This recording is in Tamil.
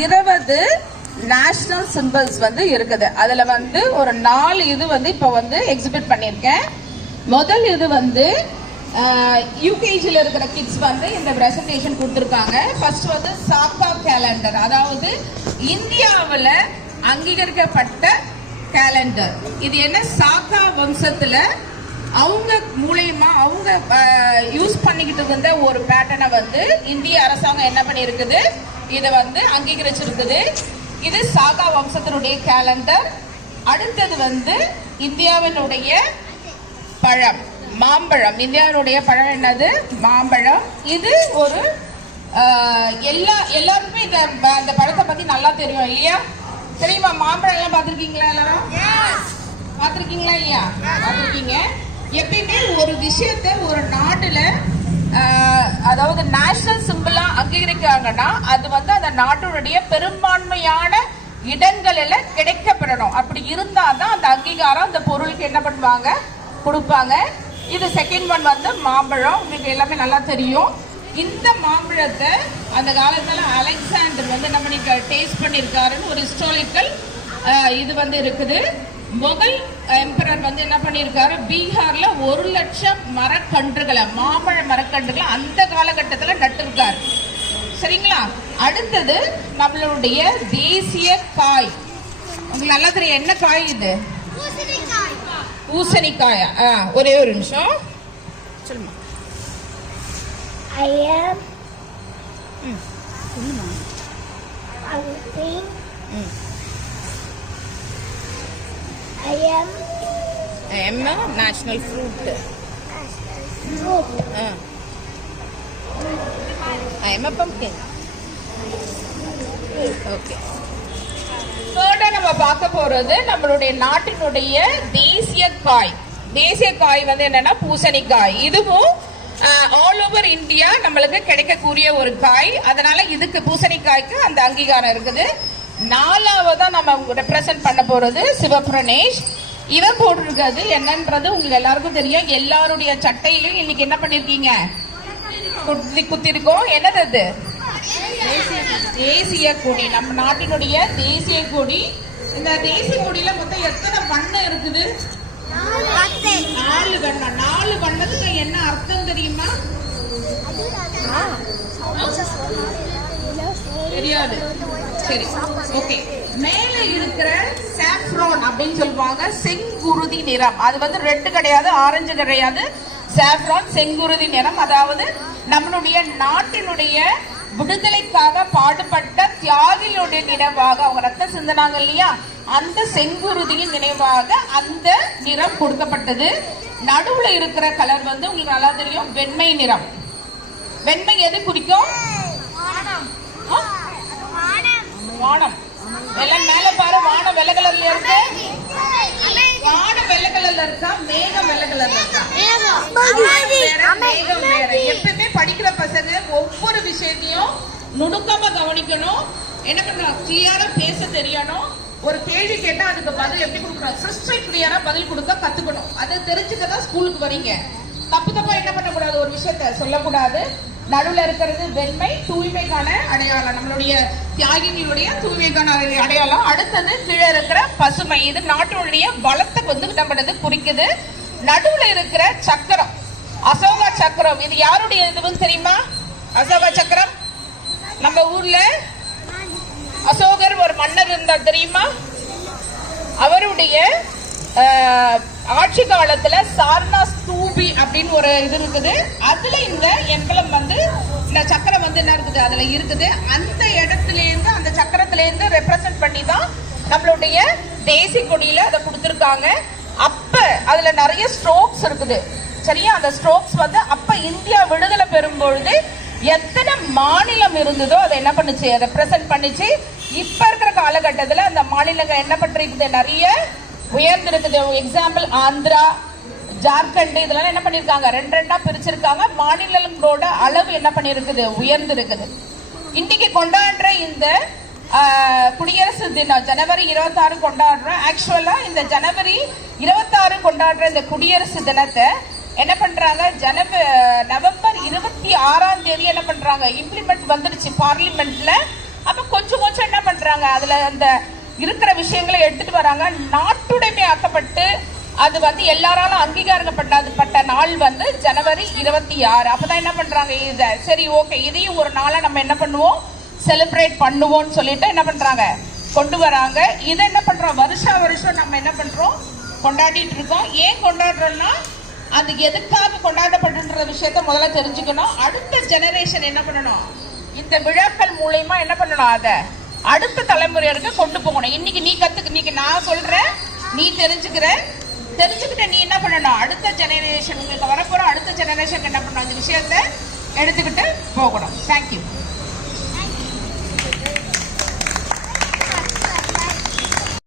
20 நேஷனல் சிம்பிள்ஸ் வந்து இருக்குது. அதுல வந்து ஒரு 4 இது வந்து இப்போ வந்து எக்ஸிபிட் பண்ணியிருக்கேன். முதல் இது வந்து யூகேஜியில் இருக்கிற கிட்ஸ் வந்து இந்த பிரசன்டேஷன் கொடுத்துருக்காங்க. ஃபர்ஸ்ட் வந்து சாக்கா கேலண்டர், அதாவது இந்தியாவில் அங்கீகரிக்கப்பட்ட கேலண்டர். இது என்ன, சாக்கா வம்சத்துல அவங்க மூலயமா அவங்க யூஸ் பண்ணிக்கிட்டு இருந்த ஒரு பேட்டர்னை வந்து இந்திய அரசாங்கம் என்ன பண்ணியிருக்குது, இதை வந்து அங்கீகரிச்சிருக்குது. இது சாகா வம்சத்தினுடைய கேலண்டர். அடுத்தது வந்து இந்தியாவினுடைய பழம் மாம்பழம். இந்தியாவினுடைய பழம் என்னது, மாம்பழம். இது ஒரு எல்லாருக்குமே இந்த பழத்தை பத்தி நல்லா தெரியும் இல்லையா? தெரியுமா? மாம்பழம் எல்லாம் பார்த்துருக்கீங்களா? எல்லாரும் பார்த்துருக்கீங்களா இல்லையா? பார்த்துருக்கீங்க. எப்பயுமே ஒரு விஷயத்த ஒரு நாட்டுல அதாவது நேஷனல் சிம்பிளா அங்கீகரிக்கிறாங்கன்னா அது வந்து அந்த நாட்டுடைய பெரும்பான்மையான இடங்களில கிடைக்கப்பெறணும். அப்படி இருந்தாதான் அந்த அங்கீகாரம் அந்த பொருளுக்கு என்ன பண்ணுவாங்க, கொடுப்பாங்க. இது செகண்ட் ஒன் வந்து மாம்பழம். உங்களுக்கு எல்லாமே நல்லா தெரியும். இந்த மாம்பழத்தை அந்த காலத்துல அலெக்சாண்டர் வந்து நம்ம டேஸ்ட் பண்ணியிருக்காருன்னு ஒரு ஹிஸ்டாரிக்கல் இது வந்து இருக்குது. முகல் எம்பரர் வந்து என்ன பண்ணியிருக்காரு, பீகார்ல 1,00,000 மரக்கன்றுகளை, மாம்பழ மரக்கன்றுகளை அந்த காலகட்டத்தில் நட்டிருக்காரு. சரிங்களா? அடுத்தது நம்மளுடைய தேசிய காய். உங்களுக்கு நல்லா தெரியும் என்ன காய் இது, பூசணிக்காயா? ஒரே ஒரு நிமிஷம் சொல்லுமா. I am a national fruit. I am a pumpkin. Okay. தேர்டா நம்ம பார்க்க போறது நம்மளுடைய நாட்டினுடைய தேசிய காய். தேசிய காய் வந்து என்னன்னா பூசணிக்காய். இதுவும் ஆல் ஓவர் இந்தியா நம்மளுக்கு கிடைக்கக்கூடிய ஒரு காய். அதனால இதுக்கு பூசணிக்காய்க்கு அந்த அங்கீகாரம் இருக்குது. நாலாவதா நம்ம ரெப்ரசென்ட் பண்ண போறது சிவபிரணேஷ். இவன் போட்டிருக்கிறது என்னன்றது உங்களுக்கு எல்லாருக்கும் தெரியும். எல்லாருடைய சட்டையிலும் இன்னைக்கு என்ன பண்ணிருக்கீங்க, குத்திருக்கோம். என்னது அது, தேசிய கொடி, நம்ம நாட்டினுடைய தேசிய கொடி. இந்த தேசிய கொடியில மொத்தம் எத்தனை வண்ணம் இருக்குது? 4 வண்ணம். 4 வண்ணத்துக்கு என்ன அர்த்தம் தெரியுமா? தெரியாது. சரி, ஓகே. மேல இருக்கிற சாஃப்ரான் அப்படின்னு சொல்லுவாங்க, செங்குருதி நிறம். அது வந்து ரெட் கிடையாது, ஆரஞ்சு கிடையாது, சாஃப்ரான் செங்குருதி நிறம். அதாவது நம்மளுடைய நாட்டினுடைய விடுதலைக்காக பாடுபட்ட தியாகிகளுடைய நினைவாக, அவங்க ரத்தம் சிந்தினாங்க இல்லையா, அந்த செங்குருதியின் நினைவாக அந்த நிறம் கொடுக்கப்பட்டது. நடுவுல இருக்கிற கலர் வந்து உங்களுக்கு நல்லா தெரியும், வெண்மை நிறம். வெண்மை எது குறிக்கும்? வானம். எல்லாம் மேல பாரு, வானம் வெள்ளை கலர்ல இருக்கு. வானம் வெள்ளை கலர்ல இருக்கா, மேகம் வெள்ளை கலர்ல இருக்கா? மேகம் வேற. எப்பவுமே படிக்கிற பசங்க ஒவ்வொரு விஷயத்தையும் நுணுக்கமா கவனிக்கணும். என்ன பண்றோம், கிளியரா பேச தெரியணும். ஒரு கேள்வி கேட்டா அதுக்கு பதில் எப்படி கொடுக்கணும், கிறிஸ்டல் கிளியரா பதில் கொடுக்க கத்துக்கணும். அதை தெரிஞ்சுக்கதான் ஸ்கூலுக்கு வரீங்க. தப்பு தப்பா என்ன பண்ணக்கூடாது, ஒரு விஷயத்த சொல்லக்கூடாது. நடுவில் இருக்கிறது வெண்மை, தூய்மைக்கான அடையாளம், நம்மளுடைய தியாகிகளுடைய தூய்மைக்கான அடையாளம். அடுத்தது கீழே இருக்கிற பசுமை, இது நாட்டினுடைய பலத்தை வந்து நம்மளது குறிக்குது. நடுவுல இருக்கிற சக்கரம், அசோகா சக்கரம், இது யாருடைய இதுன்னு தெரியுமா? அசோகா சக்கரம் நம்ம ஊர்ல அசோகர் ஒரு மன்னர் இருந்தார் தெரியுமா? அவருடைய ஆட்சி காலத்துல சார்னா ஸ்தூபி அப்படின்னு ஒரு இது இருக்குது. அதுல இந்த எம்பளம் வந்து இந்த சக்கரம் வந்து என்ன இருக்குது, அதுல இருக்குது. அந்த இடத்துல இருந்து, அந்த சக்கரத்துல இருந்து ரெப்ரசென்ட் பண்ணி தான் நம்மளுடைய தேசிய கொடியில அதை கொடுத்துருக்காங்க. அப்ப அதுல நிறைய ஸ்ட்ரோக்ஸ் இருக்குது. சரியா? அந்த ஸ்ட்ரோக்ஸ் வந்து அப்ப இந்தியா விடுதலை பெறும் பொழுது எத்தனை மாநிலம் இருந்ததோ அதை என்ன பண்ணுச்சு, ரெப்ரசென்ட் பண்ணிச்சு. இப்ப இருக்கிற காலகட்டத்தில் அந்த மாநிலங்கள் என்ன பண்ணிருக்குது, நிறைய உயர்ந்திருக்குது. எக்ஸாம்பிள் ஆந்திரா, ஜார்க்கண்ட், இதெல்லாம் என்ன பண்ணிருக்காங்க, 2 பிரிச்சிருக்காங்க. மாநிலங்களோட அளவு என்ன பண்ணிருக்குது, உயர்ந்திருக்குது. இன்னைக்கு கொண்டாடுற இந்த குடியரசு தினம் ஜனவரி 26 கொண்டாடுறோம். ஆக்சுவலா இந்த ஜனவரி 26 கொண்டாடுற இந்த குடியரசு தினத்தை என்ன பண்றாங்க, நவம்பர் 26ஆம் தேதி என்ன பண்றாங்க, இம்ப்ளிமெண்ட் வந்துருச்சு பார்லிமெண்ட்ல. அப்ப கொஞ்சம் கொஞ்சம் வராங்க, அதுல அந்த இருக்கிற விஷயங்களை எடுத்துட்டு வராங்க. நாட்டுடைமை ஆக்கப்பட்டு அது வந்து எல்லாராலும் அங்கீகாரப்பட்ட நாள் வந்து ஜனவரி 26. அப்பதான் என்ன பண்றாங்க, இத சரி ஓகே இதையும் ஒரு நாளா நம்ம என்ன பண்ணுவோம், செலிப்ரேட் பண்ணுவோம்னு சொல்லிட்டு என்ன பண்றாங்க, கொண்டு வராங்க. இதை என்ன பண்றோம், வருஷம் நம்ம என்ன பண்றோம், கொண்டாடிட்டு இருக்கோம். ஏன் கொண்டாடுறோம்னா அது எதுக்காக கொண்டாடப்படுன்ற விஷயத்த முதல்ல தெரிஞ்சுக்கணும். அடுத்த ஜெனரேஷன் என்ன பண்ணணும், இந்த விழாக்கள் மூலயமா என்ன பண்ணணும், அதை அடுத்த தலைமுறையருக்கு கொண்டு போகணும். இன்னைக்கு நான் சொல்றேன், நீ தெரிஞ்சுக்கிட்ட நீ என்ன பண்ணணும், அடுத்த ஜெனரேஷன் உங்களுக்கு வரப்போற அடுத்த ஜெனரேஷன் என்ன பண்ணணும், இந்த விஷயத்த எடுத்துக்கிட்டு போகணும். தேங்க்யூ.